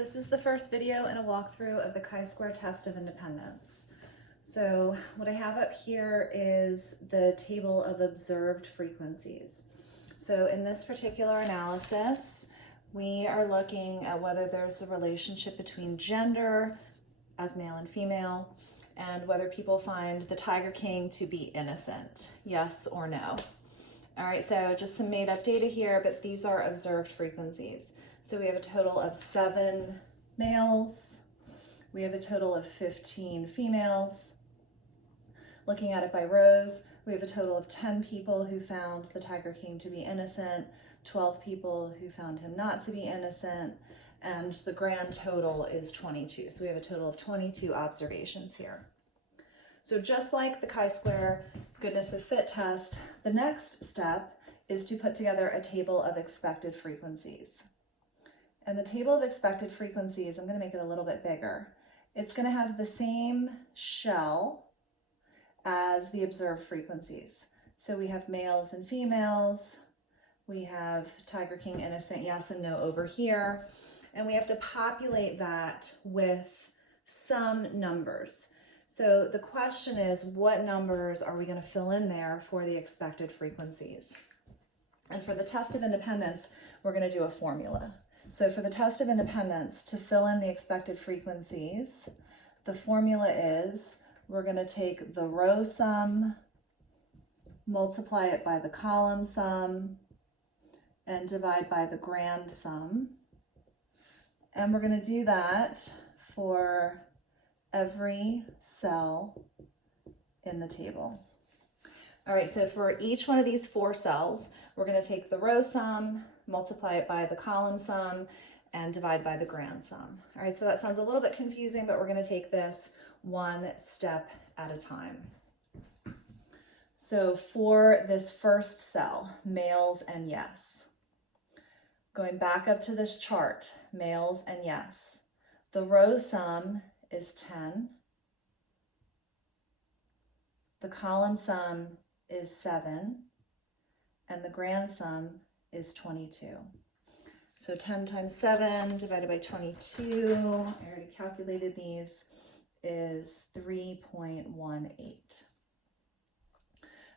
This is the first video in a walkthrough of the chi-square test of independence. So what I have up here is the table of observed frequencies. So in this particular analysis, we are looking at whether there's a relationship between gender as male and female, and whether people find the Tiger King to be innocent, yes or no. All right, so just some made up data here, but these are observed frequencies. So we have a total of 7 males. We have a total of 15 females. Looking at it by rows, we have a total of 10 people who found the Tiger King to be innocent, 12 people who found him not to be innocent, and the grand total is 22. So we have a total of 22 observations here. So just like the chi-square goodness of fit test, the next step is to put together a table of expected frequencies. And the table of expected frequencies, I'm going to make it a little bit bigger. It's going to have the same shell as the observed frequencies. So we have males and females. We have Tiger King innocent, yes and no over here. And we have to populate that with some numbers. So the question is, what numbers are we going to fill in there for the expected frequencies? And for the test of independence, we're going to do a formula. So for the test of independence, to fill in the expected frequencies, the formula is we're going to take the row sum, multiply it by the column sum, and divide by the grand sum. And we're going to do that for every cell in the table. All right, so for each one of these 4 cells, we're going to take the row sum, multiply it by the column sum, and divide by the grand sum. All right, so that sounds a little bit confusing, but we're going to take this one step at a time. So for this first cell, males and yes, going back up to this chart, males and yes, the row sum is 10, the column sum is 7, and the grand sum is 22. So 10 times 7 divided by 22, I already calculated these, is 3.18.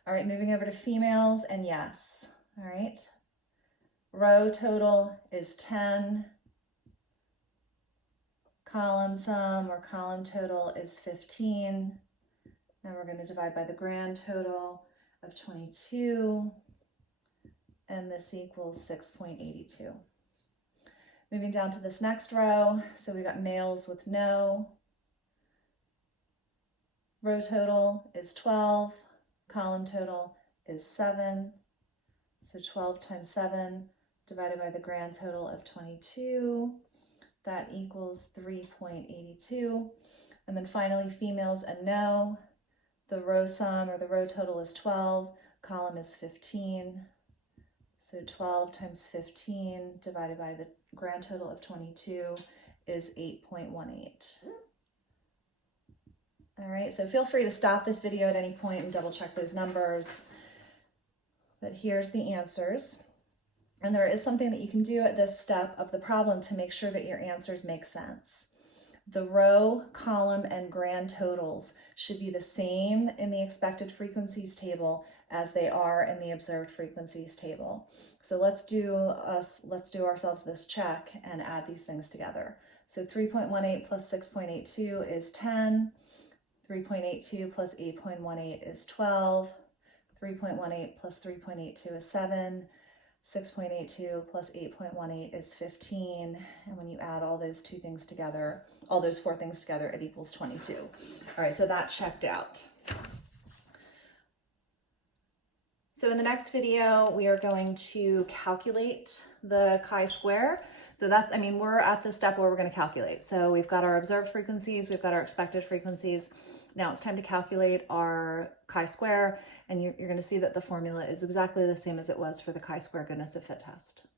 All right, moving over to females and yes. All right, row total is 10, column sum or column total is 15, and we're going to divide by the grand total of 22, and this equals 6.82. Moving down to this next row, so we got males with no. Row total is 12, column total is 7, so 12 times 7 divided by the grand total of 22, that equals 3.82. And then finally, females and no. The row sum or the row total is 12, column is 15. So 12 times 15 divided by the grand total of 22 is 8.18. All right, so feel free to stop this video at any point and double check those numbers. But here's the answers. And there is something that you can do at this step of the problem to make sure that your answers make sense. The row, column, and grand totals should be the same in the expected frequencies table as they are in the observed frequencies table. So let's do ourselves this check and add these things together. So 3.18 plus 6.82 is 10. 3.82 plus 8.18 is 12. 3.18 plus 3.82 is 7. 6.82 plus 8.18 is 15, and when you add all those 4 things together, it equals 22. All right, so that checked out. So in the next video, we are going to calculate the chi-square. So we're at the step where we're going to calculate. So we've got our observed frequencies, we've got our expected frequencies. Now it's time to calculate our chi-square, and you're going to see that the formula is exactly the same as it was for the chi-square goodness of fit test.